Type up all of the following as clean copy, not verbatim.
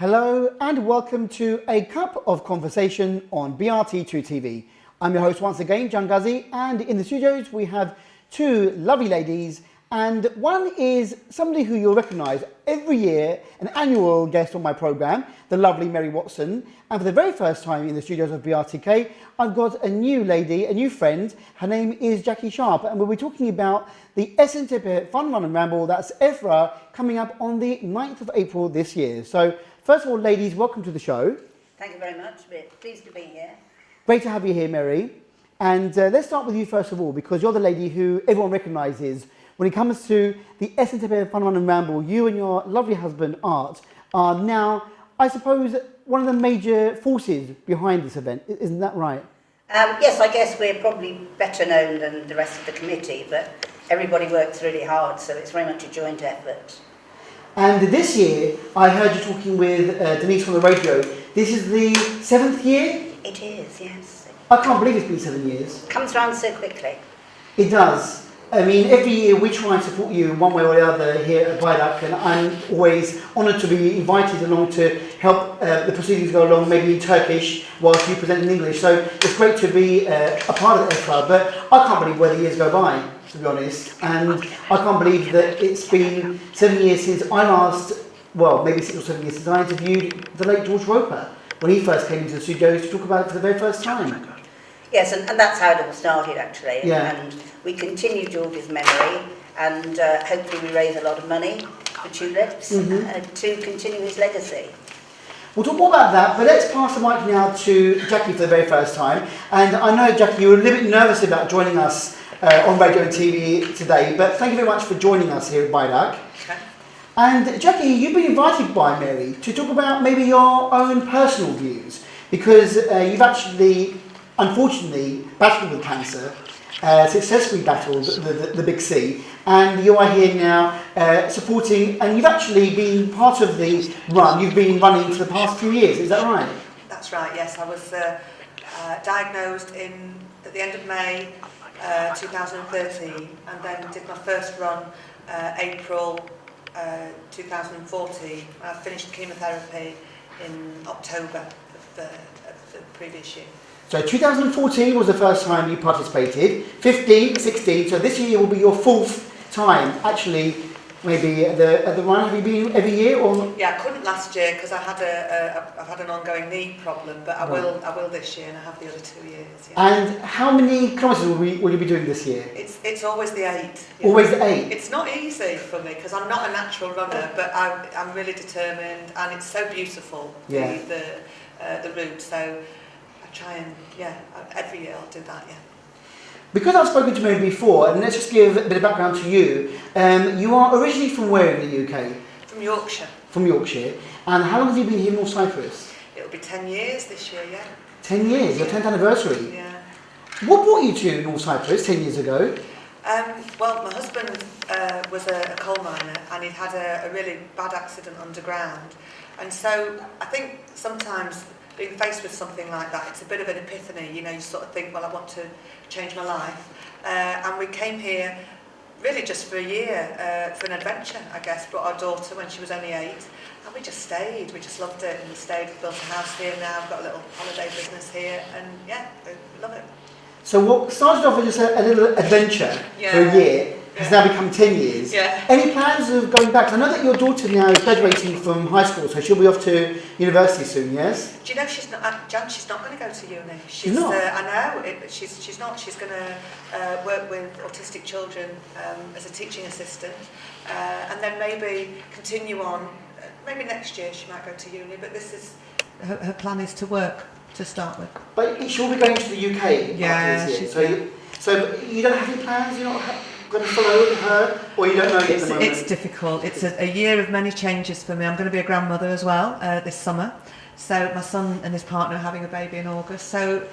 Hello and welcome to A Cup of Conversation on BRT2 TV. I'm your host once again, Jacqui, and in the studios we have two lovely ladies, and one is somebody who you'll recognise every year, an annual guest on my programme, the lovely Mary Watson. And for the very first time in the studios of BRTK, I've got a new lady, a new friend. Her name is Jacqui Sharpe, and we'll be talking about the SNTP Fun Run and Ramble, that's EFRA, coming up on the 9th of April this year. So first of all, ladies, welcome to the show. Thank you very much. We're pleased to be here. Great to have you here, Mary. And let's start with you first of all, because you're the lady who everyone recognises. When it comes to the SNTP Fun Run and Ramble, you and your lovely husband, Art, are now, I suppose, one of the major forces behind this event. Isn't that right? Yes, I guess we're probably better known than the rest of the committee, but everybody works really hard, so it's very much a joint effort. And this year, I heard you talking with Denise on the radio. This is the 7th year? It is, yes. I can't believe it's been 7 years. Comes round so quickly. It does. I mean, every year we try and support you one way or the other here at Biduck, and I'm always honoured to be invited along to help the proceedings go along, maybe in Turkish, whilst you present in English. So it's great to be a part of the EFRA, but I can't believe where the years go by, to be honest. And I can't believe that it's been 7 years since I last, well, maybe 6 or 7 years since I interviewed the late George Roper, when he first came into the studios to talk about it for the very first time. Yes, and that's how it all started, actually. Yeah. And we continue George's memory, and hopefully we raise a lot of money for Tulips to continue his legacy. We'll talk more about that, but let's pass the mic now to Jacqui for the very first time. And I know, Jacqui, you were a little bit nervous about joining us on radio and TV today, but thank you very much for joining us here at Biduck. Okay. And Jacqui, you've been invited by Mary to talk about maybe your own personal views, because you've actually, unfortunately, battled with cancer, successfully battled the big C, and you are here now supporting, and you've actually been part of the run. You've been running for the past few years, is that right? That's right, yes. I was diagnosed at the end of May 2013, and then did my first run April 2014. I finished chemotherapy in October of the previous year. So 2014 was the first time you participated, 15, 16, so this year will be your 4th time actually maybe at the run. Have you been every year or? Yeah, I couldn't last year because I've had an ongoing knee problem, but I will this year, and I have the other 2 years. Yeah. And how many kilometres will you be doing this year? It's always the 8. Always the 8? It's not easy for me because I'm not a natural runner, but I'm really determined, and it's so beautiful, the route, so I try and, every year I'll do that, yeah. Because I've spoken to Mary before, and let's just give a bit of background to you. You are originally from where in the UK? From Yorkshire. From Yorkshire. And how long have you been here in North Cyprus? It'll be 10 years this year, yeah. 10 years, your 10th anniversary? Yeah. What brought you to North Cyprus 10 years ago? Well, my husband was a coal miner, and he'd had a really bad accident underground. And so I think sometimes being faced with something like that, it's a bit of an epiphany, you know, you sort of think, well, I want to change my life. And we came here really just for a year, for an adventure, I guess. Brought our daughter when she was only 8, and we just stayed. We just loved it, and we stayed. We built a house here now, we've got a little holiday business here, and yeah, we love it. So what started off as just a little adventure for a year has now become 10 years. Yeah. Any plans of going back? I know that your daughter now is graduating from high school, so she'll be off to university soon, yes? Do you know she's not, Jan, she's not going to go to uni. She's not? I know, she's not. She's going to work with autistic children as a teaching assistant, and then maybe continue on. Maybe next year she might go to uni, but this is... Her plan is to work to start with. But she'll be going to the UK yeah, after this year. So you don't have any plans? You're not going to follow her, or you don't know yet at the moment? It's difficult. It's a year of many changes for me. I'm going to be a grandmother as well this summer. So my son and his partner are having a baby in August. So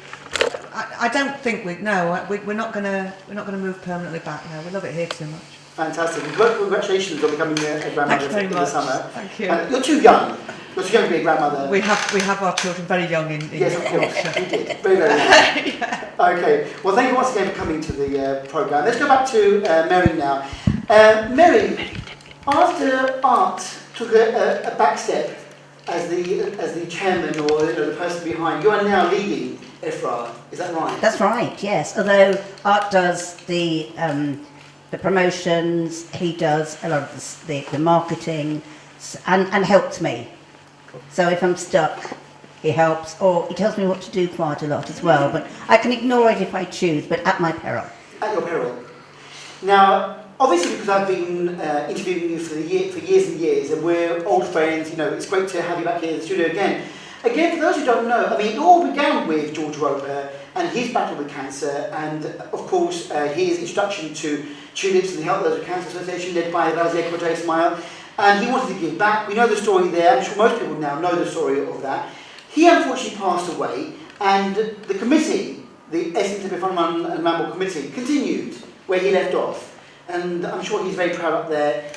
I don't think we're not going to move permanently back now. We love it here too much. Fantastic. Congratulations on becoming a grandmother in the summer. Thank you. You're too young. You're too young to be a grandmother. We have our children very young in yes, of course. Yorkshire. We did. Very, very young. Yeah. Okay. Well, thank you once again for coming to the programme. Let's go back to Mary now. Mary, after Art took a back step as the chairman or the person behind, you are now leading IFRA. Is that right? That's right, yes. Although Art does the promotions, he does a lot of the marketing and helps me. So if I'm stuck, he helps, or he tells me what to do quite a lot as well. But I can ignore it if I choose, but at my peril. At your peril. Now, obviously, because I've been interviewing you for years and years, and we're old friends, it's great to have you back here in the studio again. Again, for those who don't know, I mean, it all began with George Roper and his battle with cancer, and of course, his introduction to Tulips and the Health Those with Cancer Association, led by Razia Quadre Ismail, and he wanted to give back. We know the story there. I'm sure most people now know the story of that. He unfortunately passed away, and the committee, the SNTP Fund and Mammal Committee, continued where he left off. And I'm sure he's very proud up there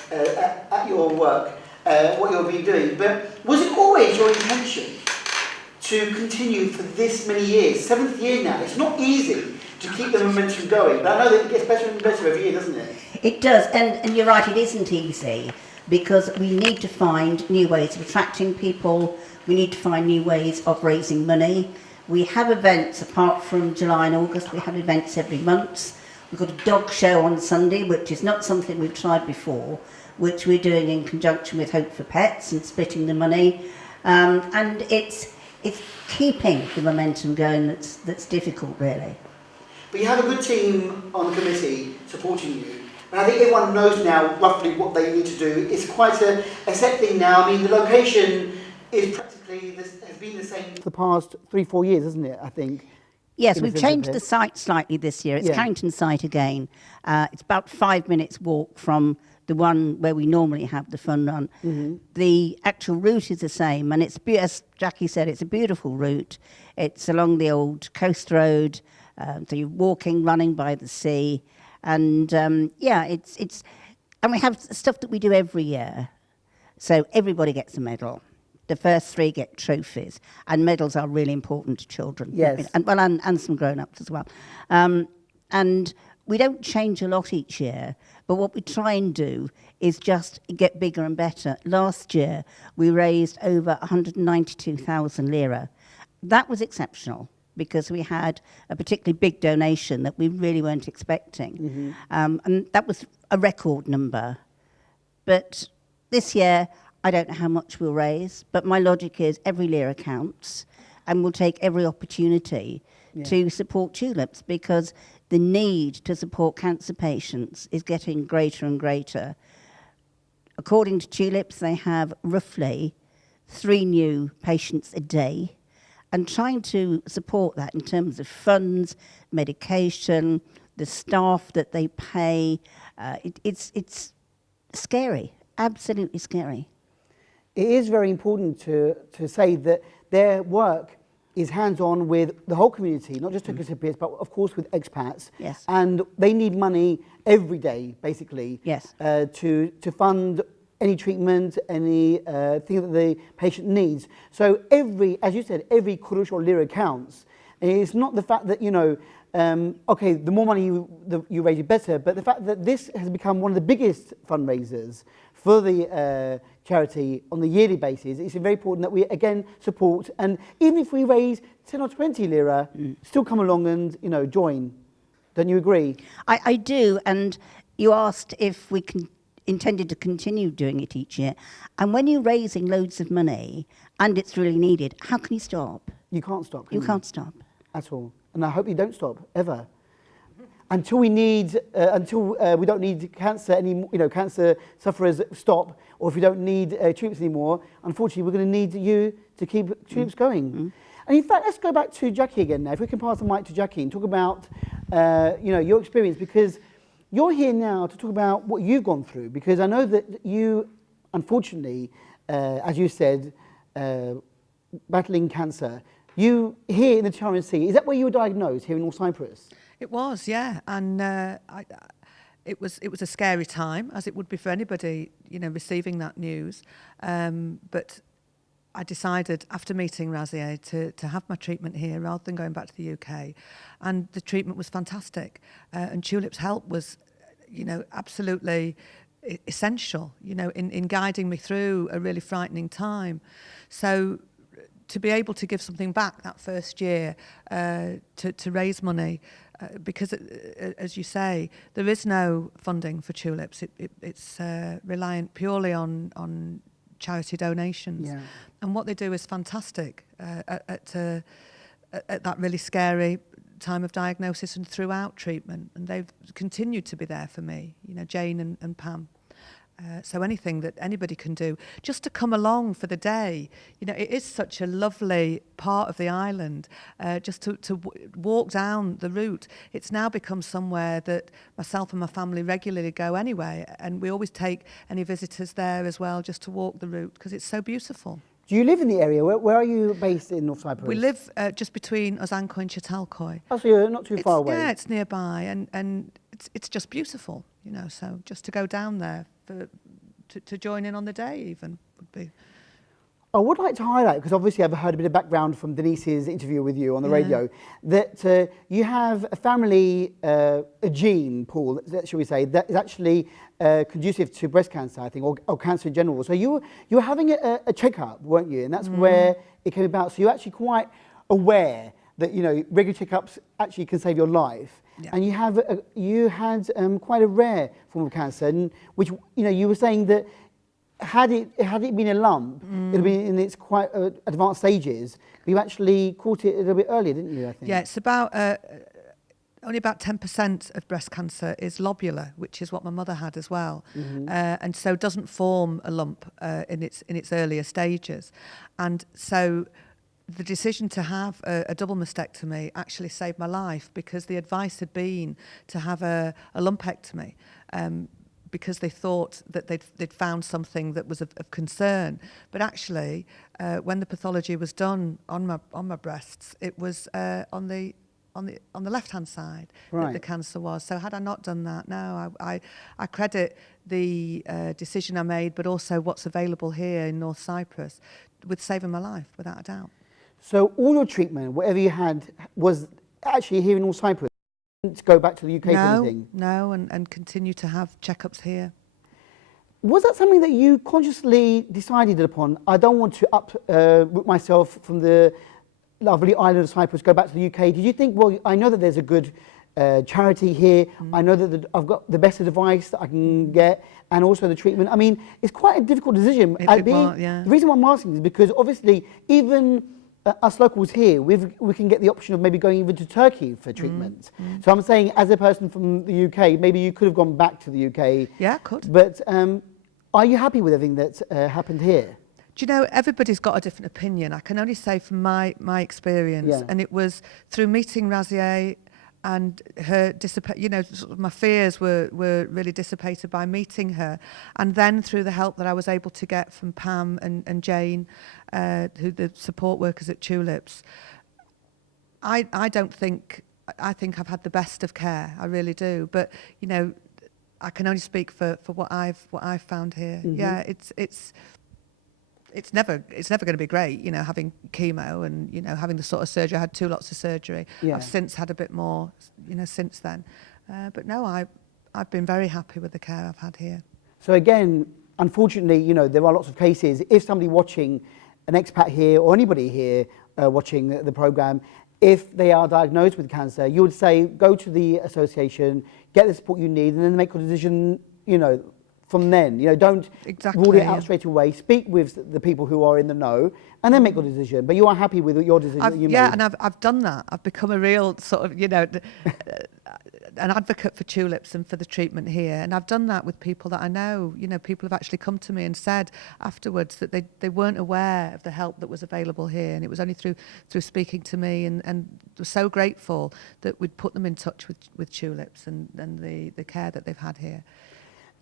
at your work, what you've been doing. But was it always your intention to continue for this many years? 7th year now. It's not easy to keep the momentum going, but I know that it gets better and better every year, doesn't it? It does, and you're right, it isn't easy, because we need to find new ways of attracting people. We need to find new ways of raising money. We have events, apart from July and August, we have events every month. We've got a dog show on Sunday, which is not something we've tried before, which we're doing in conjunction with Hope for Pets and splitting the money. And it's keeping the momentum going that's difficult, really. But you have a good team on the committee supporting you. And I think everyone knows now roughly what they need to do. It's quite a set thing now. I mean, the location is practically, has been the same for the past 3-4 years, isn't it, I think? Yes, we've changed the site slightly this year. It's Carrington site again. It's about 5 minutes walk from the one where we normally have the fun run. Mm-hmm. The actual route is the same, and it's, as Jacqui said, it's a beautiful route. It's along the old coast road, so you're walking, running by the sea, and it's and we have stuff that we do every year. So everybody gets a medal. The first 3 get trophies, and medals are really important to children. Yes. And some grown-ups as well. And we don't change a lot each year, but what we try and do is just get bigger and better. Last year, we raised over 192,000 lira. That was exceptional, because we had a particularly big donation that we really weren't expecting. Mm-hmm. And that was a record number. But this year, I don't know how much we'll raise, but my logic is every lira counts, and we'll take every opportunity to support Tulips, because the need to support cancer patients is getting greater and greater. According to Tulips, they have roughly 3 new patients a day, and trying to support that in terms of funds, medication, the staff that they pay, it's scary, absolutely scary. It is very important to say that their work is hands-on with the whole community, not just Turkish Cypriots, but of course with expats. Yes. And they need money every day, basically, yes. To fund any treatment, any thing that the patient needs. So as you said, every kurush or lira counts. And it's not the fact that, okay, the more money you raise, the better, but the fact that this has become one of the biggest fundraisers for the charity on the yearly basis, it's very important that we again support, and even if we raise 10 or 20 lira, still come along and join. Don't you agree? I do, and you asked if we intended to continue doing it each year, and when you're raising loads of money and it's really needed, how can you stop? You can't stop. You can't stop at all, and I hope you don't stop ever. Until we don't need cancer anymore, cancer sufferers stop, or if we don't need Tulips anymore, unfortunately we're going to need you to keep Tulips going. Mm. And in fact, let's go back to Jacqui again now. If we can pass the mic to Jacqui and talk about your experience, because you're here now to talk about what you've gone through, because I know that you, unfortunately, as you said, battling cancer, you here in the TRNC, is that where you were diagnosed, here in North Cyprus? It was, yeah, and it was a scary time, as it would be for anybody, receiving that news. But I decided, after meeting Razia, to have my treatment here rather than going back to the UK, and the treatment was fantastic. And Tulip's help was, absolutely essential, you know, in guiding me through a really frightening time. So to be able to give something back that first year, to raise money, because as you say, there is no funding for Tulips. It's reliant purely on charity donations. Yeah. And what they do is fantastic at that really scary time of diagnosis and throughout treatment. And they've continued to be there for me, you know, Jane and Pam. So anything that anybody can do, just to come along for the day. You know, it is such a lovely part of the island, just to walk down the route. It's now become somewhere that myself and my family regularly go anyway, and we always take any visitors there as well, just to walk the route, because it's so beautiful. Do you live in the area? Where are you based in North Cyprus? We live just between Ozanko and Chatalkoi. Oh, so you're not too far away. Yeah, it's nearby, and it's just beautiful, you know, so just to go down there to join in on the day even would be. I would like to highlight, because obviously I've heard a bit of background from Denise's interview with you on the radio, that you have a family, a gene pool, shall we say, that is actually conducive to breast cancer, I think, or cancer in general. So you were having a checkup, weren't you? And that's where it came about. So you're actually quite aware that, you know, regular checkups actually can save your life. Yeah. And you had quite a rare form of cancer, and which, you know, you were saying that had it been a lump, it would be in its quite advanced stages. But you actually caught it a little bit earlier, didn't you? I think. Yeah, it's about only about 10% of breast cancer is lobular, which is what my mother had as well, and so doesn't form a lump in its earlier stages, and so the decision to have a double mastectomy actually saved my life, because the advice had been to have a lumpectomy, because they thought that they'd found something that was of concern. But actually, when the pathology was done on my breasts, it was on the left-hand side that the cancer was. So had I not done that, no, I credit the decision I made, but also what's available here in North Cyprus, with saving my life, without a doubt. So all your treatment, whatever you had, was actually here in North Cyprus? To go back to the UK for anything? No, and continue to have checkups here. Was that something that you consciously decided upon? I don't want to uproot myself from the lovely island of Cyprus, go back to the UK. Did you think, well, I know that there's a good charity here. I know that I've got the best advice that I can get, and also the treatment. I mean, it's quite a difficult decision. The reason why I'm asking is because obviously even us locals here, we can get the option of maybe going even to Turkey for treatment. So I'm saying, as a person from the UK, maybe you could have gone back to the UK. Yeah, I could. But are you happy with everything that's happened here? Do you know, everybody's got a different opinion. I can only say from my experience, and it was through meeting Razieh and her sort of my fears were really dissipated by meeting her, and then through the help that I was able to get from Pam and Jane, who the support workers at Tulips. I think I've had the best of care. I really do. But you know, I can only speak for what I've found here. Yeah, it's never going to be great, you know, having chemo and, you know, having the sort of surgery. I had 2 lots of surgery. I've since had a bit more, you know, since then. But no, I've been very happy with the care I've had here. So again, unfortunately, you know, there are lots of cases. If somebody watching, an expat here or anybody here watching the programme, if they are diagnosed with cancer, you would say go to the association, get the support you need, and then make a decision, you know, from then. You know, don't rule it out straight away. Speak with the people who are in the know, and then make your decision. But you are happy with your decision that you made. Yeah, and I've done that. I've become a real sort of, you know, an advocate for Tulips and for the treatment here. And I've done that with people that I know. You know, people have actually come to me and said afterwards that they weren't aware of the help that was available here. And it was only through speaking to me, and were so grateful that we'd put them in touch with Tulips and the care that they've had here.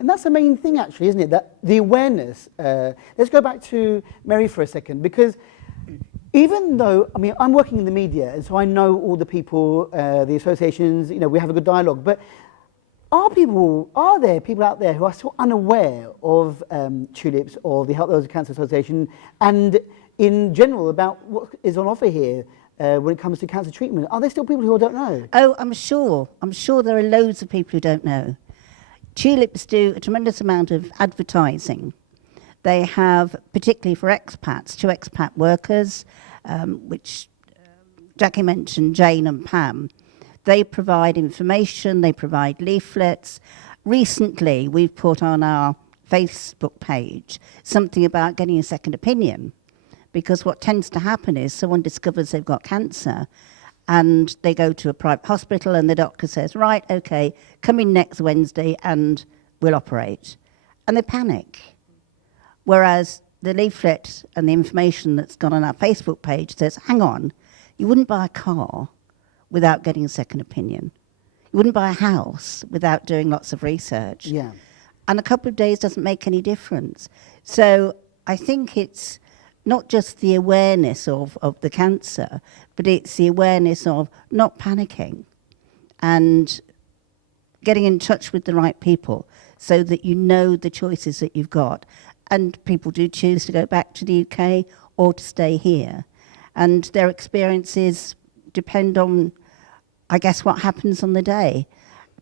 And that's the main thing, actually, isn't it? That the awareness. Let's go back to Mary for a second, because even though, I mean, I'm working in the media, and so I know all the people, the associations, you know, we have a good dialogue, but are there people out there who are still unaware of Tulips or the Health and Cancer Association, and in general about what is on offer here when it comes to cancer treatment? Are there still people who don't know? Oh, I'm sure there are loads of people who don't know. Tulips do a tremendous amount of advertising. They have, particularly for expats, 2 expat workers, which Jacqui mentioned, Jane and Pam. They provide information, they provide leaflets. Recently, we've put on our Facebook page something about getting a second opinion, because what tends to happen is someone discovers they've got cancer and they go to a private hospital and the doctor says, right, okay, come in next Wednesday and we'll operate. And they panic. Whereas the leaflet and the information that's gone on our Facebook page says, hang on, you wouldn't buy a car without getting a second opinion. You wouldn't buy a house without doing lots of research. Yeah. And a couple of days doesn't make any difference. So I think it's not just the awareness of the cancer, but it's the awareness of not panicking and getting in touch with the right people so that you know the choices that you've got. And people do choose to go back to the UK or to stay here. And their experiences depend on, I guess, what happens on the day.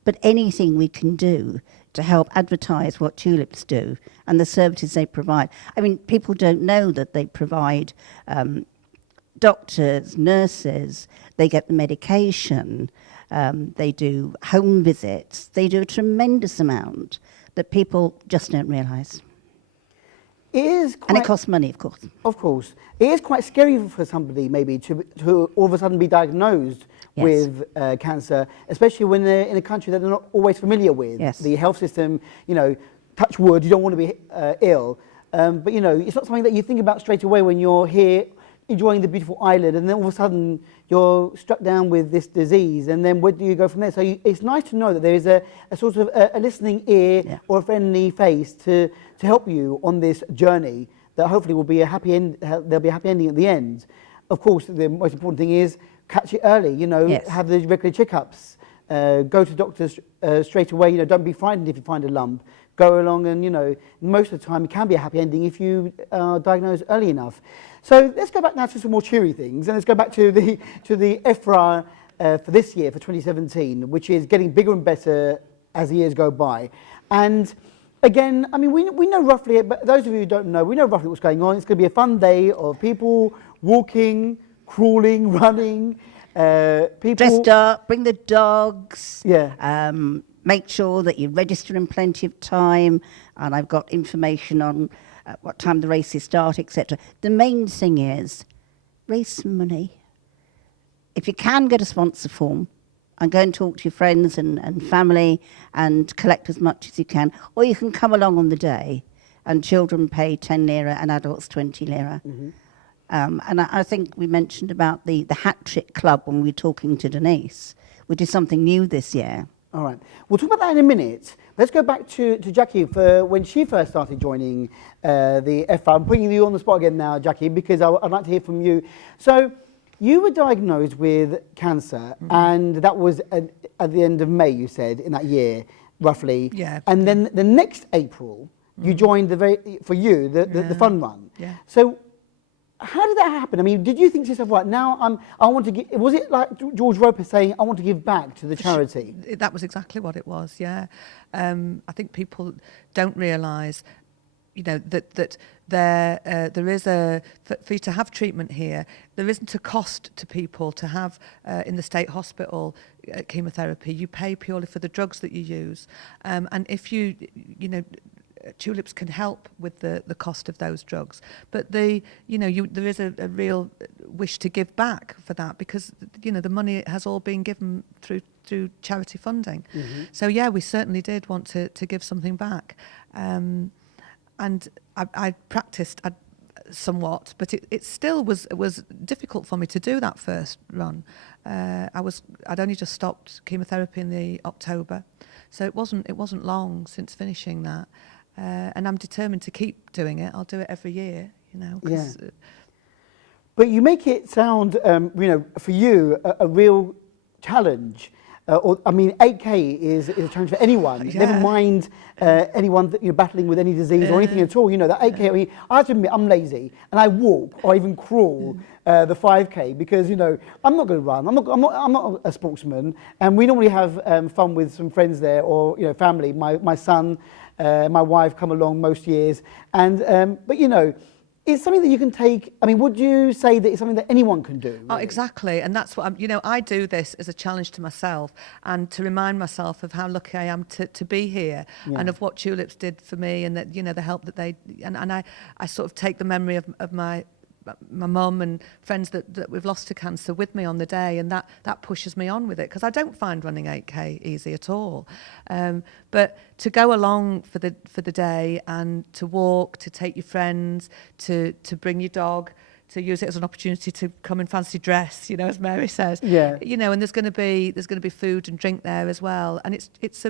But anything we can do to help advertise what Tulips do and the services they provide. I mean, people don't know that they provide doctors, nurses, they get the medication, they do home visits, they do a tremendous amount that people just don't realise. It is quite, and it costs money, of course. Of course. It is quite scary for somebody maybe to all of a sudden be diagnosed Yes. with cancer, especially when they're in a country that they're not always familiar with. Yes. The health system, you know, touch wood, you don't want to be ill. But, you know, it's not something that you think about straight away when you're here enjoying the beautiful island and then all of a sudden you're struck down with this disease, and then where do you go from there? So it's nice to know that there is a sort of a listening ear, yeah, or a friendly face to help you on this journey that hopefully will be a happy end. There'll be a happy ending at the end. Of course, the most important thing is catch it early, you know, yes, have the regular checkups, go to doctors straight away, you know, don't be frightened if you find a lump. Go along and, you know, most of the time it can be a happy ending if you are diagnosed early enough. So let's go back now to some more cheery things, and let's go back to the EFRA for this year, for 2017, which is getting bigger and better as the years go by. And again, I mean, we know roughly, but those of you who don't know, we know roughly what's going on. It's going to be a fun day of people walking, crawling, running, people... Dressed up, bring the dogs. Yeah. Make sure that you register in plenty of time, and I've got information on what time the races start, etc. The main thing is raise some money. If you can get a sponsor form and go and talk to your friends and family and collect as much as you can, or you can come along on the day, and children pay 10 lira and adults 20 lira. Mm-hmm. And I think we mentioned about the Hat Trick Club when we were talking to Denise, which is something new this year. All right. We'll talk about that in a minute. Let's go back to Jacqui for when she first started joining the EFRA. I'm putting you on the spot again now, Jacqui, because I'd like to hear from you. So you were diagnosed with cancer, mm-hmm, and that was at the end of May, you said, in that year, roughly. Yeah. And then the next April, you joined the fun run. Yeah. So how did that happen? I mean, did you think to yourself, right, now I want to give, was it like George Roper saying, I want to give back to the charity? That was exactly what it was, yeah. I think people don't realise, you know, that there is for you to have treatment here, there isn't a cost to people to have in the state hospital chemotherapy. You pay purely for the drugs that you use. And if you know, Tulips can help with the cost of those drugs, but there is a real wish to give back for that, because you know the money has all been given through charity funding. Mm-hmm. So yeah, we certainly did want to give something back, and I practiced somewhat, but it still was difficult for me to do that first run. I'd only just stopped chemotherapy in the October, so it wasn't long since finishing that. And I'm determined to keep doing it. I'll do it every year, you know. Yeah. But you make it sound, you know, for you, a real challenge. I mean, 8K is a challenge for anyone. Yeah. Never mind anyone that you're battling with any disease or anything at all. You know, that 8K. I mean, I have to admit, I'm lazy and I walk or even crawl the 5K because, you know, I'm not going to run. I'm not a sportsman. And we normally have fun with some friends there or, you know, family. My son, my wife come along most years. And but you know, it's something that you can take. I mean, would you say that it's something that anyone can do? Really? Oh, exactly. And that's what you know, I do this as a challenge to myself and to remind myself of how lucky I am to be here and of what Tulips did for me and that, you know, the help that they, and I sort of take the memory of my mum and friends that we've lost to cancer with me on the day, and that pushes me on with it because I don't find running 8K easy at all. But to go along for the day and to walk, to take your friends, to bring your dog, to use it as an opportunity to come in fancy dress, you know, as Mary says. Yeah. You know, and there's going to be food and drink there as well, and it's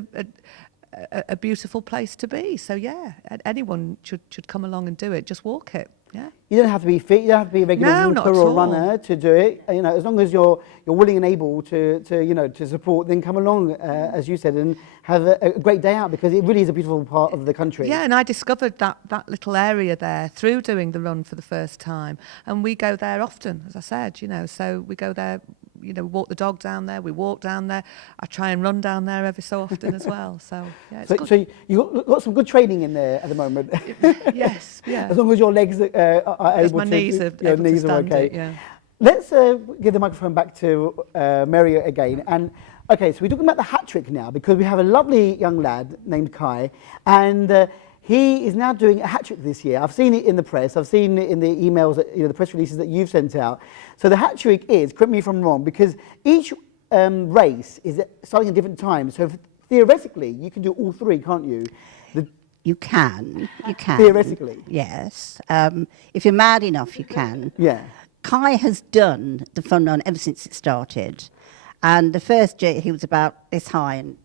a beautiful place to be. So yeah, anyone should come along and do it. Just walk it. Yeah. You don't have to be fit. You don't have to be a regular walker or runner to do it. You know, as long as you're willing and able to you know, to support, then come along, as you said, and have a great day out because it really is a beautiful part of the country. Yeah, and I discovered that little area there through doing the run for the first time, and we go there often, as I said. You know, so we go there. You know, walk the dog down there. We walk down there. I try and run down there every so often as well. So yeah, it's good. So you got some good training in there at the moment. Yes, yeah. As long as your legs are able my to. knees are your able knees to are stand okay. it, yeah. Let's give the microphone back to Mary again. And okay, so we're talking about the hat trick now because we have a lovely young lad named Kai, and he is now doing a hat trick this year. I've seen it in the press. I've seen it in the emails, you know, the press releases that you've sent out. So the hat trick is, correct me if I'm wrong, because each race is starting at different times. So theoretically, you can do all three, can't you? You can. Theoretically. Yes. If you're mad enough, you can. Yeah. Kai has done the fun run ever since it started. And the first year, he was about this high and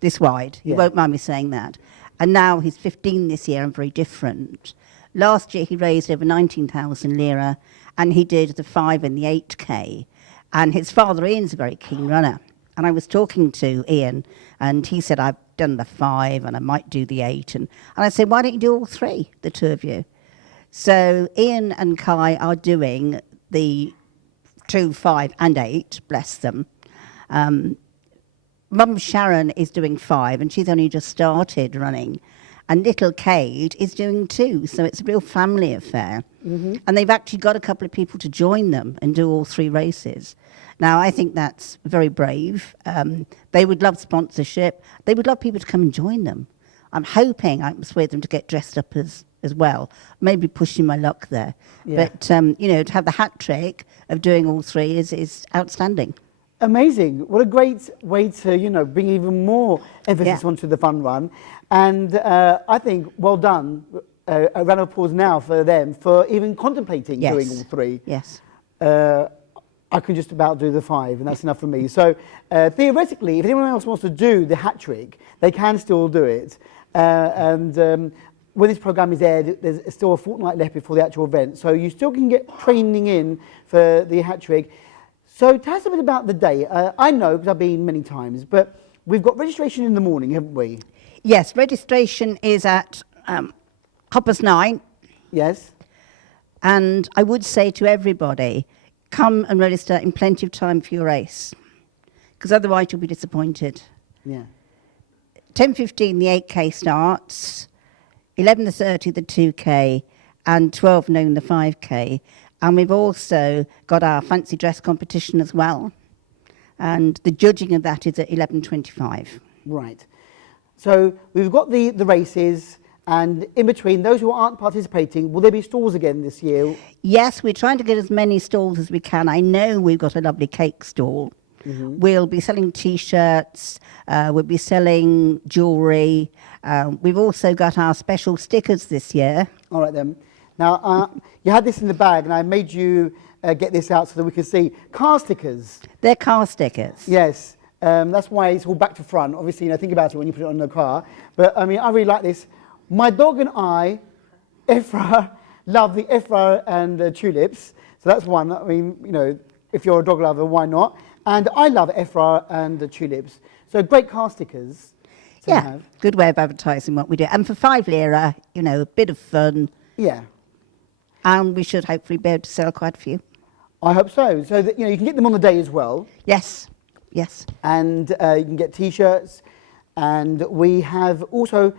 this wide. You won't mind me saying that. And now he's 15 this year and very different. Last year, he raised over 19,000 lira, and he did the 5 and the 8K. And his father, Ian's a very keen runner. And I was talking to Ian, and he said, I've done the 5, and I might do the 8. And I said, why don't you do all 3, the two of you? So Ian and Kai are doing the 2, 5, and 8, bless them. Mum Sharon is doing 5, and she's only just started running. And little Cade is doing 2, so it's a real family affair. Mm-hmm. And they've actually got a couple of people to join them and do all 3 races. Now, I think that's very brave. They would love sponsorship. They would love people to come and join them. I'm hoping I can persuade them to get dressed up as well. Maybe pushing my luck there. Yeah. But, you know, to have the hat trick of doing all 3 is outstanding. Amazing. What a great way to, you know, bring even more emphasis onto the fun run. And I think, well done. A round of applause now for them for even contemplating doing all 3. Yes. I can just about do the 5, and that's enough for me. So theoretically, if anyone else wants to do the hat trick, they can still do it. When this programme is aired, there's still a fortnight left before the actual event. So you still can get training in for the hat trick. So tell us a bit about the day. I know, because I've been many times, but we've got registration in the morning, haven't we? Yes, registration is at 9:30. Yes. And I would say to everybody, come and register in plenty of time for your race, because otherwise you'll be disappointed. Yeah. 10:15 the 8K starts, 11:30 the 2K, and 12 noon the 5K. And we've also got our fancy dress competition as well. And the judging of that is at 11:25. Right. So we've got the races, and in between, those who aren't participating, will there be stalls again this year? Yes, we're trying to get as many stalls as we can. I know we've got a lovely cake stall. Mm-hmm. We'll be selling T-shirts, we'll be selling jewellery. We've also got our special stickers this year. All right then. Now, you had this in the bag, and I made you get this out so that we could see. Car stickers. They're car stickers. Yes. That's why it's all back to front. Obviously, you know, think about it when you put it on the car. But, I mean, I really like this. My dog and I, Ephra, love the Ephra and Tulips. So that's one. I mean, you know, if you're a dog lover, why not? And I love Ephra and the tulips. So great car stickers to Yeah, have. good way of advertising what we do. And for 5 lira, you know, a bit of fun. Yeah, And we should hopefully be able to sell quite a few. I hope so. So that, you know, you can get them on the day as well. Yes, yes. And you can get T-shirts. And we have also,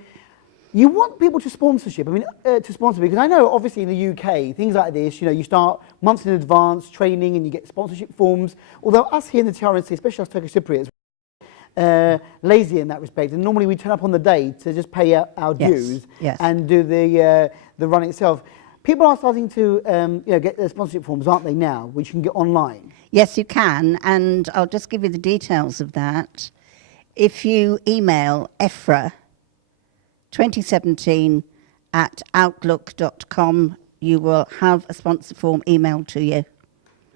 you want people to sponsorship. I mean, to sponsor, because I know obviously in the UK, things like this, you know, you start months in advance training and you get sponsorship forms. Although us here in the TRNC, especially us Turkish Cypriots, lazy in that respect, and normally we turn up on the day to just pay our dues and do the run itself. People are starting to you know, get their sponsorship forms, aren't they now, which you can get online? Yes, you can, and I'll just give you the details of that. If you email Ephra 2017 at outlook.com, you will have a sponsor form emailed to you.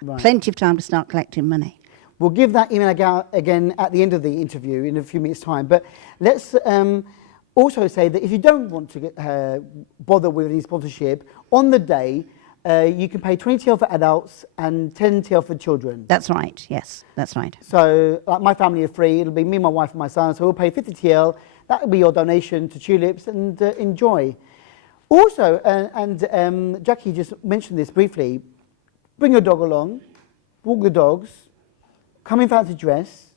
Right. Plenty of time to start collecting money. We'll give that email again at the end of the interview in a few minutes' time. But let's also say that if you don't want to bother with any sponsorship, on the day you can pay 20 TL for adults and 10 TL for children. That's right, yes, that's right. So like my family are free, it'll be me, my wife and my son, so we'll pay 50 TL. That will be your donation to Tulips, and enjoy. Also, Jacqui just mentioned this briefly, bring your dog along, walk the dogs, come in fancy dress.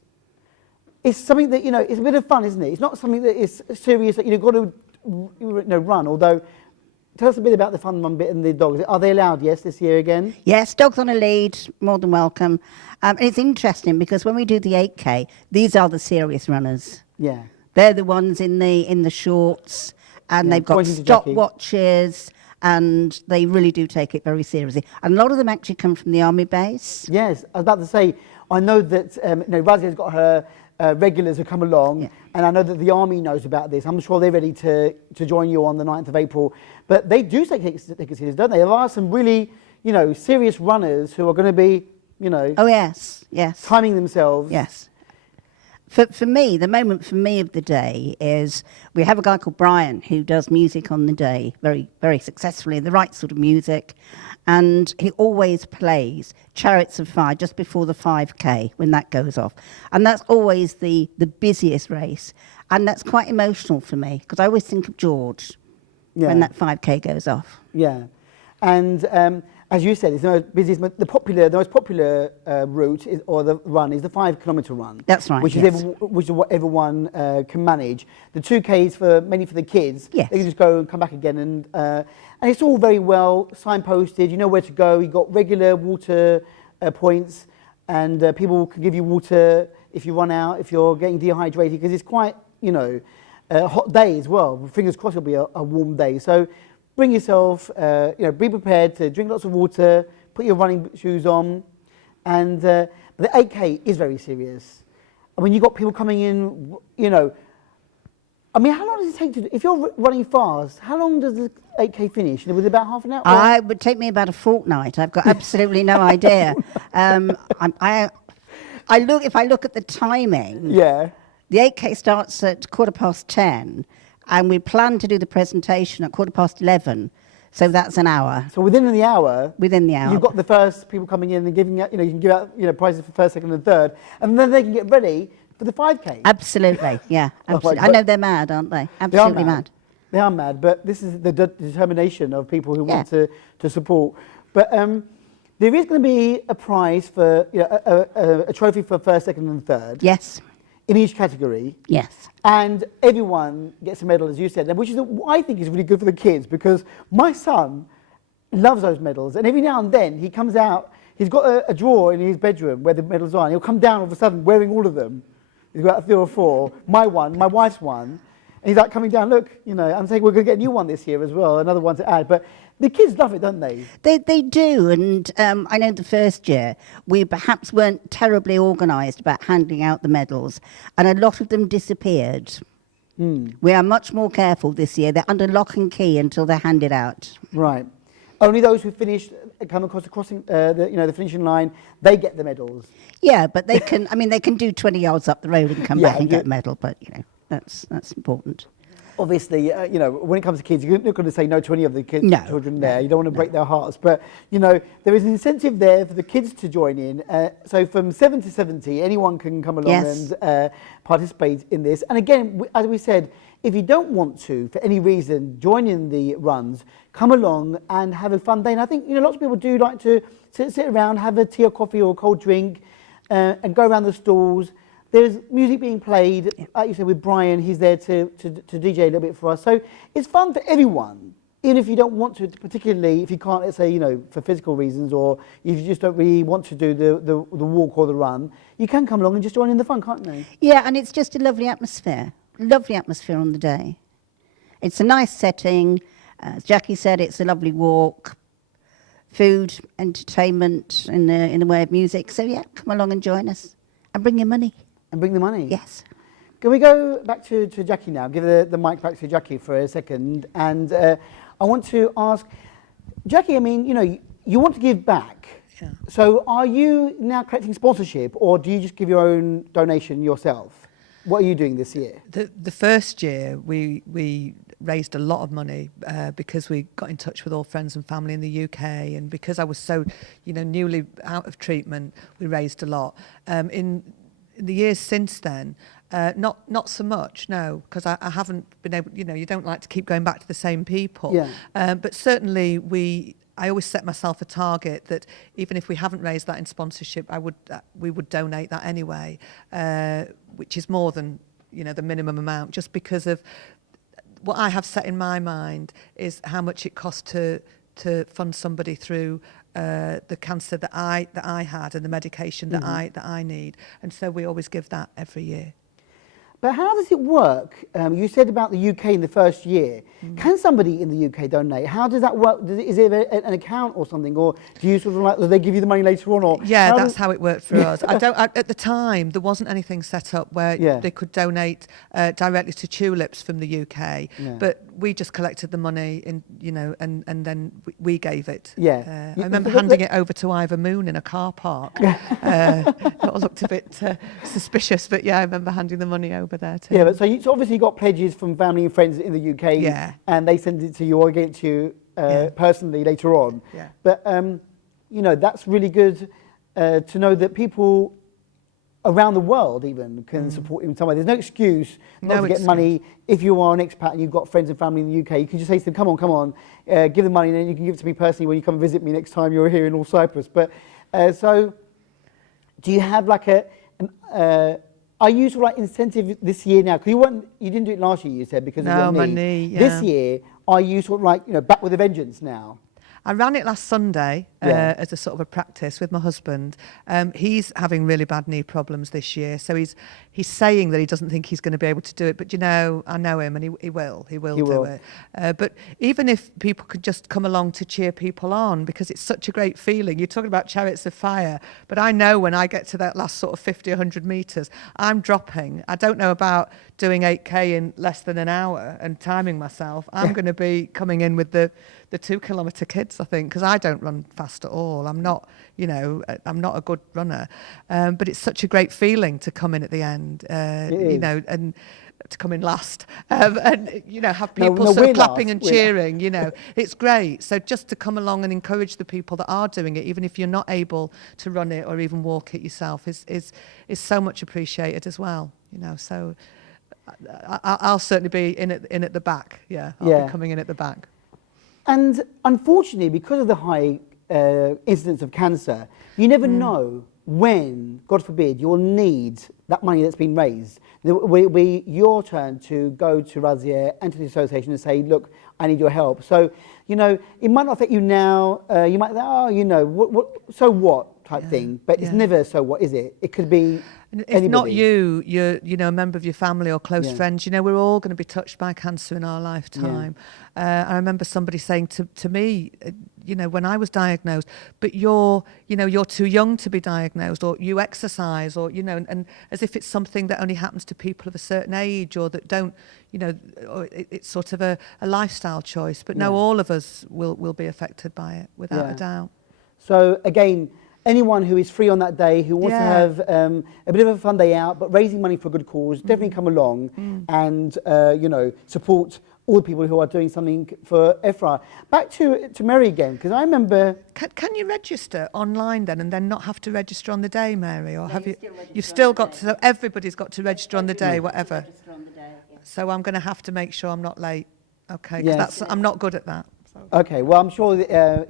It's something that, you know, it's a bit of fun, isn't it? It's not something that is serious that you've got to, you know, run. Although, tell us a bit about the fun one bit and the dogs. Are they allowed, yes, this year again? Yes, dogs on a lead, more than welcome. It's interesting because when we do the 8K, these are the serious runners. Yeah. They're the ones in the shorts, and they've got Pointing to Jacqui. stopwatches, and they really do take it very seriously. And a lot of them actually come from the army base. Yes, I was about to say, I know that you know, Razia's got her regulars who come along, and I know that the army knows about this. I'm sure they're ready to join you on the 9th of April. But they do take it serious, don't they? There are some really, you know, serious runners who are going to be, you know... Oh, yes, yes. Timing themselves. Yes. For me, the moment for me of the day is we have a guy called Brian who does music on the day very, very successfully, the right sort of music. And he always plays Chariots of Fire just before the 5K when that goes off. And that's always the busiest race. And that's quite emotional for me because I always think of George when that 5K goes off. Yeah. And as you said, it's the most busiest, the most popular route or the run is the 5 kilometre run. That's right. Which is what everyone can manage. The 2Ks mainly for the kids. Yes. They can just go and come back again, and it's all very well signposted. You know where to go. You've got regular water points, and people can give you water if you run out, if you're getting dehydrated, because it's quite, you know, a hot day as well. Fingers crossed it'll be a warm day. So bring yourself, you know, be prepared to drink lots of water, put your running shoes on, and the 8K is very serious. I mean, you've got people coming in, you know, I mean, how long does it take to, if you're running fast, how long does the 8K finish? With about half an hour? It would take me about a fortnight. I've got absolutely no idea. If I look at the timing, the 8K starts at 10:15. And we plan to do the presentation at 11:15, so that's an hour. So within the hour, you've got the first people coming in and giving out, you know, you can give out, you know, prizes for first, second, and third, and then they can get ready for the 5K. Absolutely, yeah. Absolutely. I know they're mad, aren't they? Absolutely mad. They are mad, but this is the determination of people who want to support. But there is going to be a prize for, you know, a trophy for first, second, and third. Yes. In each category. Yes. And everyone gets a medal, as you said, which is I think is really good for the kids, because my son loves those medals, and every now and then he comes out, he's got a drawer in his bedroom where the medals are, and he'll come down all of a sudden wearing all of them. He's got 3 or 4, my one, my wife's one, and he's like coming down, look, you know, I'm saying we're going to get a new one this year as well, another one to add, but the kids love it, don't they? They do, and I know the first year we perhaps weren't terribly organised about handing out the medals, and a lot of them disappeared. We are much more careful this year. They're under lock and key until they're handed out. Right. Only those who come across the crossing, the finishing line, they get the medals. Yeah, but they can. I mean, they can do 20 yards up the road and come back and get a medal. But you know, that's important. obviously, you know, when it comes to kids, you're not going to say no to any of the kids, No, children there. You don't want to break their hearts. But, you know, there is an incentive there for the kids to join in. So from 7 to 70, anyone can come along and participate in this. And again, as we said, if you don't want to, for any reason, join in the runs, come along and have a fun day. And I think, you know, lots of people do like to sit around, have a tea or coffee or a cold drink and go around the stalls. There's music being played, like you said, with Brian. He's there to DJ a little bit for us. So it's fun for everyone, even if you don't want to, particularly if you can't, let's say, you know, for physical reasons, or if you just don't really want to do the walk or the run, you can come along and just join in the fun, can't you? Yeah, and it's just a lovely atmosphere on the day. It's a nice setting. As Jacqui said, it's a lovely walk. Food, entertainment in the way of music. So yeah, come along and join us. And bring your money. And bring the money. Yes. Can we go back to Jacqui now? Give the mic back to Jacqui for a second. And I want to ask, Jacqui, I mean, you know, you want to give back. Yeah. So are you now collecting sponsorship, or do you just give your own donation yourself? What are you doing this year? The first year we raised a lot of money because we got in touch with all friends and family in the UK, and because I was so, you know, newly out of treatment, we raised a lot. In the years since then, not so much, no, because I haven't been able, you know, you don't like to keep going back to the same people. Yeah. But certainly I always set myself a target that even if we haven't raised that in sponsorship, we would donate that anyway, which is more than, you know, the minimum amount, just because of what I have set in my mind is how much it costs to fund somebody through the cancer that I had and the medication that I need, and so we always give that every year. But how does it work? You said about the UK in the first year. Can somebody in the UK donate? How does that work? Is there an account or something, or do you sort of like, do they give you the money later on? Or yeah, that's how it worked for us. At the time, there wasn't anything set up where they could donate directly to Tulips from the UK. Yeah. But we just collected the money, in, you know, and then we gave it. Yeah. I remember handing it over to Ivor Moon in a car park. It looked a bit suspicious, but yeah, I remember handing the money over there too. Yeah, but so obviously you got pledges from family and friends in the UK, and they send it to you or give it to you personally later on. Yeah. But you know, that's really good to know that people around the world even can support you in some way. There's no excuse not to get money if you are an expat and you've got friends and family in the UK. You can just say to them, come on, give them money, and then you can give it to me personally when you come and visit me next time you're here in All Cyprus. But so do you have like are you sort of like incentive this year now? Because you didn't do it last year, you said, because of your knee. my knee, yeah. This year, are you sort of like, you know, back with a vengeance now? I ran it last Sunday as a sort of a practice with my husband. He's having really bad knee problems this year, so he's saying that he doesn't think he's going to be able to do it. But you know, I know him, and he will do it. But even if people could just come along to cheer people on, because it's such a great feeling. You're talking about chariots of fire, but I know when I get to that last sort of 50, 100 metres, I'm dropping. I don't know about doing 8K in less than an hour and timing myself. I'm going to be coming in with the 2 kilometre kids, I think, because I don't run fast at all. I'm not, you know, I'm not a good runner. But it's such a great feeling to come in at the end, you know, and to come in last, and, you know, have people sort of clapping and cheering, you know, it's great. So just to come along and encourage the people that are doing it, even if you're not able to run it or even walk it yourself, is so much appreciated as well, you know. So I'll certainly be in at the back. Yeah, I'll be coming in at the back. And unfortunately, because of the high incidence of cancer, you never know when, God forbid, you'll need that money that's been raised. It will be your turn to go to Razia and to the association and say, look, I need your help. So, you know, it might not affect you now. You might think, oh, you know, so what type thing. But it's never so what, is it? It could be if anybody. not you, you're, you know, a member of your family or close friends. You know, we're all going to be touched by cancer in our lifetime. I remember somebody saying to me, you know, when I was diagnosed, but you're too young to be diagnosed, or you exercise, or, you know, and as if it's something that only happens to people of a certain age, or that don't, you know, or it's sort of a lifestyle choice. But no, all of us will be affected by it, without a doubt. So again, anyone who is free on that day, who wants to Yeah. have a bit of a fun day out, but raising money for a good cause, definitely come along and, you know, support all the people who are doing something for EFRA. Back to Mary again, because I remember... Can you register online then, and then not have to register on the day, Mary? Or have you? still register You've on still the got day. to. So everybody's got to register on the day, whatever. Register on the day, yeah. So I'm going to have to make sure I'm not late. Okay, because Yes. I'm not good at that. So. Okay, well, I'm sure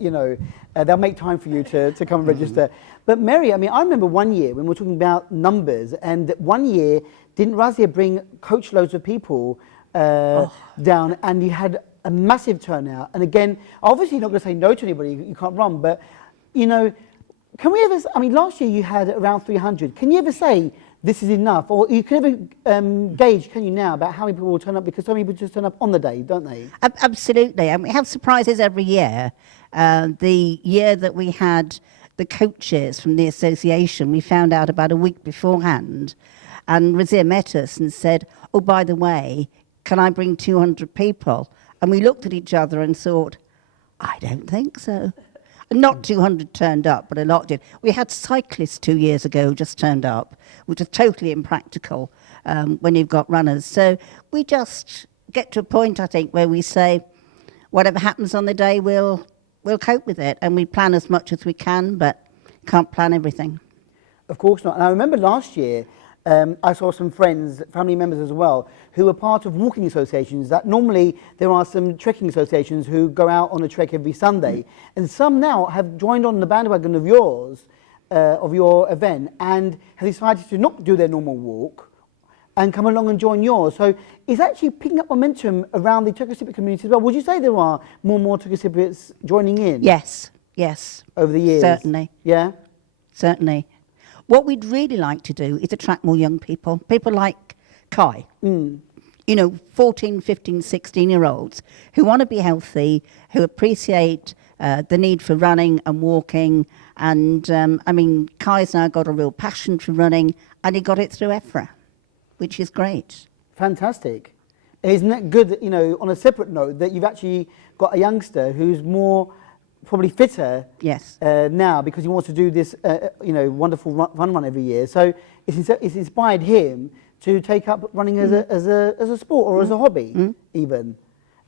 you know, they'll make time for you to come and register. But Mary, I mean, I remember one year when we were talking about numbers, and one year, didn't Razia bring coach loads of people down, and you had a massive turnout? And again, obviously you're not going to say no to anybody, you can't run, but, you know, can we ever, I mean, last year you had around 300. Can you ever say this is enough? Or you can never gauge, can you now, about how many people will turn up? Because so many people just turn up on the day, don't they? Absolutely, and we have surprises every year. The year that we had the coaches from the association, we found out about a week beforehand, and Razia met us and said, oh, by the way, can I bring 200 people? And we looked at each other and thought, I don't think so. Not 200 turned up, but a lot did. We had cyclists 2 years ago just turned up, which is totally impractical when you've got runners. So we just get to a point, I think, where we say, whatever happens on the day, we'll cope with it. And we plan as much as we can, but can't plan everything. Of course not. And I remember last year, I saw some friends, family members as well, who were part of walking associations. That normally there are some trekking associations who go out on a trek every Sunday, and some now have joined on the bandwagon of yours, of your event, and have decided to not do their normal walk and come along and join yours. So it's actually picking up momentum around the Turkish Cypriot community as well. Would you say there are more and more Turkish Cypriots joining in? Yes, yes. Over the years? Certainly. Yeah? Certainly. What we'd really like to do is attract more young people, people like Kai, you know, 14, 15, 16-year-olds who want to be healthy, who appreciate the need for running and walking. And, I mean, Kai's now got a real passion for running, and he got it through EFRA, which is great. Fantastic. Isn't it good, you know, on a separate note, that you've actually got a youngster who's more probably fitter Yes. now because he wants to do this, you know, wonderful run every year. So it's inspired him to take up running as a sport or as a hobby, even.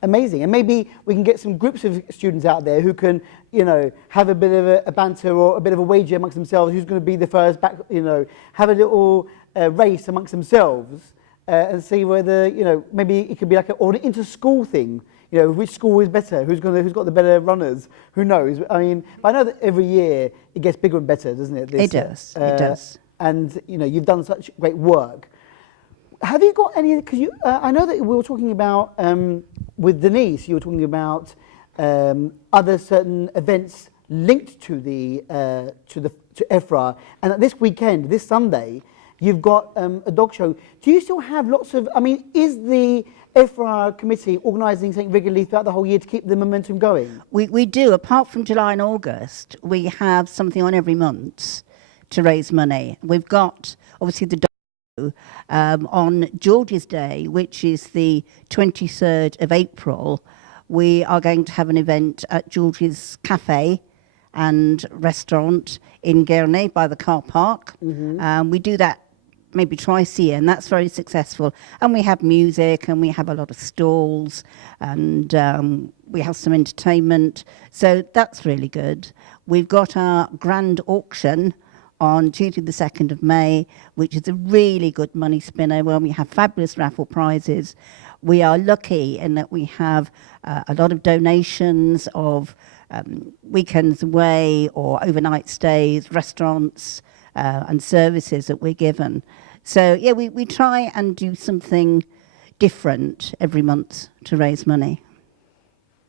Amazing. And maybe we can get some groups of students out there who can, you know, have a bit of a banter or a bit of a wager amongst themselves. Who's going to be the first back, you know, have a little race amongst themselves and see whether, you know, maybe it could be like an inter-school thing. You know, which school is better? Who's got the better runners? Who knows? I mean, but I know that every year it gets bigger and better, doesn't it? It does. It does. And you know, you've done such great work. Have you got any? Because you, I know that we were talking about with Denise. You were talking about other certain events linked to to EFRA, and that this weekend, this Sunday, you've got a dog show. Do you still have lots of? I mean, is the EFRA committee organising something regularly throughout the whole year to keep the momentum going? We do. Apart from July and August, we have something on every month to raise money. We've got, obviously, the dog show on George's Day, which is the 23rd of April. We are going to have an event at George's Cafe and Restaurant in Guernsey by the car park. We do that maybe twice a year, and that's very successful. And we have music, and we have a lot of stalls, and we have some entertainment. So that's really good. We've got our grand auction on Tuesday the 2nd of May, which is a really good money spinner where we have fabulous raffle prizes. We are lucky in that we have a lot of donations of weekends away or overnight stays, restaurants, and services that we're given. So yeah, we try and do something different every month to raise money.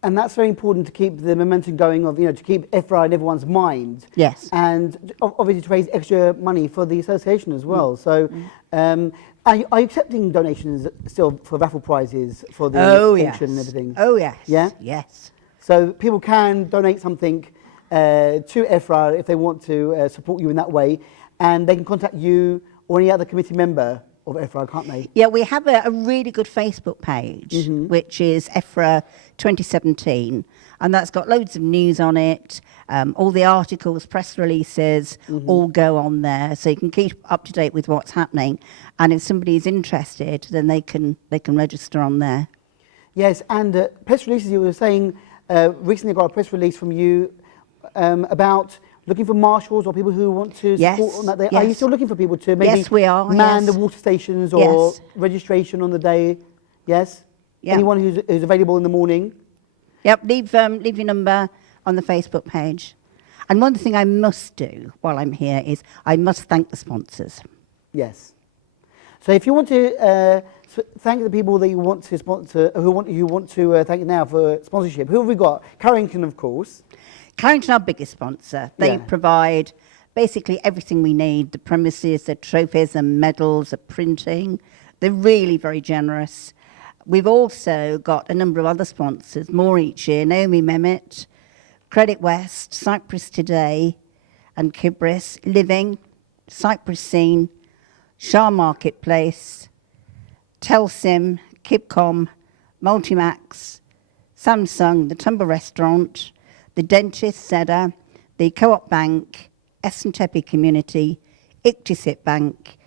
And that's very important to keep the momentum going of, you know, to keep EFRA in everyone's mind. Yes. And obviously to raise extra money for the association as well. So are you accepting donations still for raffle prizes for the auction and everything? Oh yes. Yeah? Yes. So people can donate something to EFRA if they want to support you in that way, and they can contact you or any other committee member of EFRA, can't they? Yeah, we have a really good Facebook page, which is EFRA 2017, and that's got loads of news on it. All the articles, press releases, all go on there, so you can keep up to date with what's happening. And if somebody is interested, then they can register on there. Yes, and press releases, you were saying, recently got a press release from you about looking for marshals or people who want to support on that day. Yes. Are you still looking for people to maybe Yes, we are, man yes. the water stations or Yes. registration on the day? Yes? Yeah. Anyone who's available in the morning? Yep, leave your number on the Facebook page. And one thing I must do while I'm here is I must thank the sponsors. Yes. So if you want to thank the people that you want to sponsor, you want to thank now for sponsorship, who have we got? Carrington, of course. Carrington, our biggest sponsor. They Yeah. provide basically everything we need, the premises, the trophies, the medals, the printing. They're really very generous. We've also got a number of other sponsors, more each year. Naomi Mehmet, Credit West, Cyprus Today and Kibris, Living, Cyprus Scene, Shah Marketplace, Telsim, Kibcom, Multimax, Samsung, the Tumber Restaurant, the Dentist, Seda, the Co-op Bank, Tepe Community, Ictisit Bank,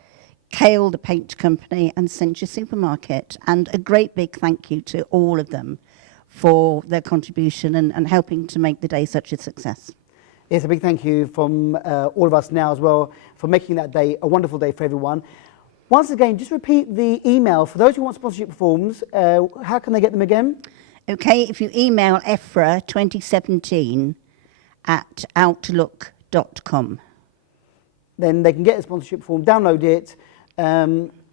Kale, the paint company, and Century Supermarket. And a great big thank you to all of them for their contribution and helping to make the day such a success. Yes, a big thank you from all of us now as well for making that day a wonderful day for everyone. Once again, just repeat the email. For those who want sponsorship forms, how can they get them again? Okay, if you email EFRA 2017 at outlook.com. Then they can get a sponsorship form, download it,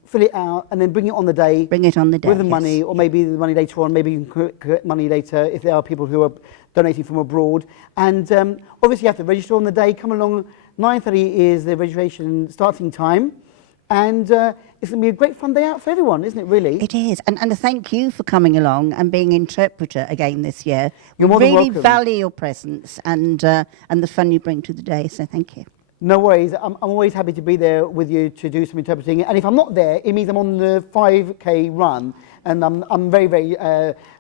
fill it out, and then bring it on the day. Bring it on the day, with the yes. money, or maybe the money later on. Maybe you can collect money later if there are people who are donating from abroad. And obviously you have to register on the day. Come along. 9:30 is the registration starting time, and it's going to be a great fun day out for everyone, isn't it? Really. It is, and a thank you for coming along and being interpreter again this year. You're we more than really welcome. value your presence and the fun you bring to the day. So thank you. No worries. I'm always happy to be there with you to do some interpreting. And if I'm not there, it means I'm on the 5K run. And I'm very, very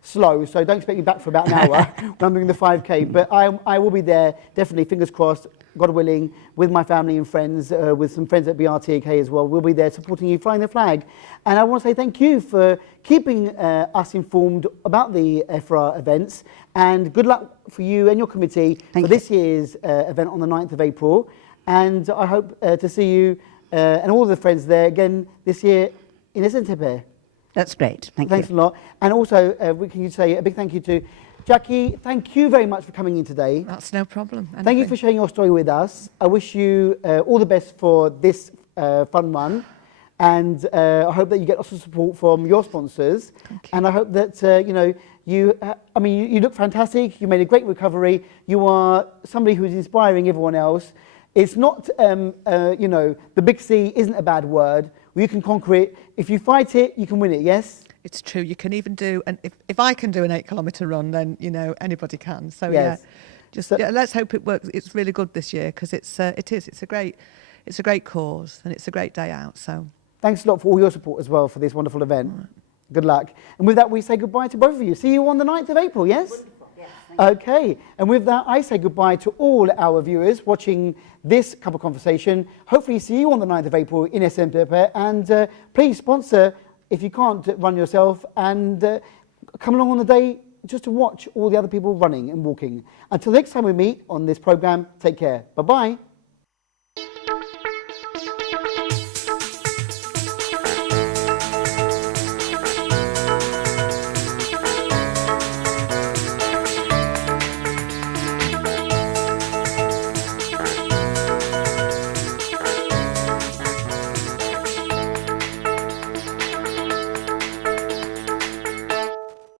slow. So don't expect me back for about an hour when I'm doing the 5K. But I will be there, definitely, fingers crossed, God willing, with my family and friends, with some friends at BRTK as well. We'll be there supporting you, flying the flag. And I want to say thank you for keeping us informed about the EFRA events. And good luck for you and your committee for this year's event on the 9th of April. And I hope to see you and all the friends there again this year in Tepe. That's great. Thank you. Thanks a lot. And also, we can say a big thank you to Jacqui. Thank you very much for coming in today. That's no problem. Thank you for sharing your story with us. I wish you all the best for this fun run. And I hope that you get lots of support from your sponsors. And I hope that, you look fantastic. You made a great recovery. You are somebody who's inspiring everyone else. It's not, the big C isn't a bad word. You can conquer it. If you fight it, you can win it, yes? It's true. You can even do, and if I can do an 8-kilometre run, then, anybody can. So, Yes. let's hope it works. It's really good this year because it's a great cause and it's a great day out. So Thanks a lot for all your support as well for this wonderful event. Good luck. And with that, we say goodbye to both of you. See you on the 9th of April, yes? Okay, and with that, I say goodbye to all our viewers watching this Cup of Conversation. Hopefully see you on the 9th of April in Tepe, and please sponsor if you can't run yourself, and come along on the day just to watch all the other people running and walking. Until next time we meet on this programme, take care. Bye-bye.